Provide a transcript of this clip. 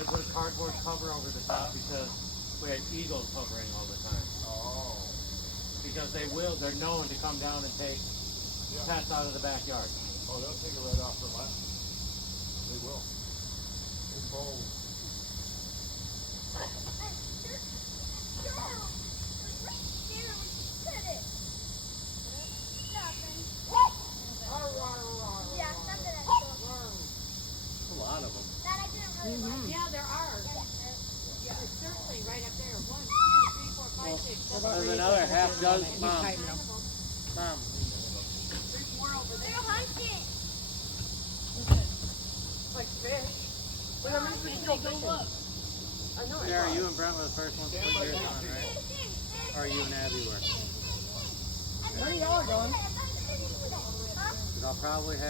had to put a cardboard cover over the top because we had eagles hovering all the time. Oh. Because they're known to come down and take pets out of the backyard. Oh, they'll take it right off the left. They will. They're bold. A lot of them. Yeah, there are. Yeah, certainly right up there. 1, 2, 3, 4, 5, 6, 7, 8. There's another half dozen. Mom. Mom. There's more over there. Like fish. Well, that means we can go fishing. I know. Sarah, you and Brent were the first ones to put yours on, right? Or you and Abby were? Where are y'all going? Because I'll probably have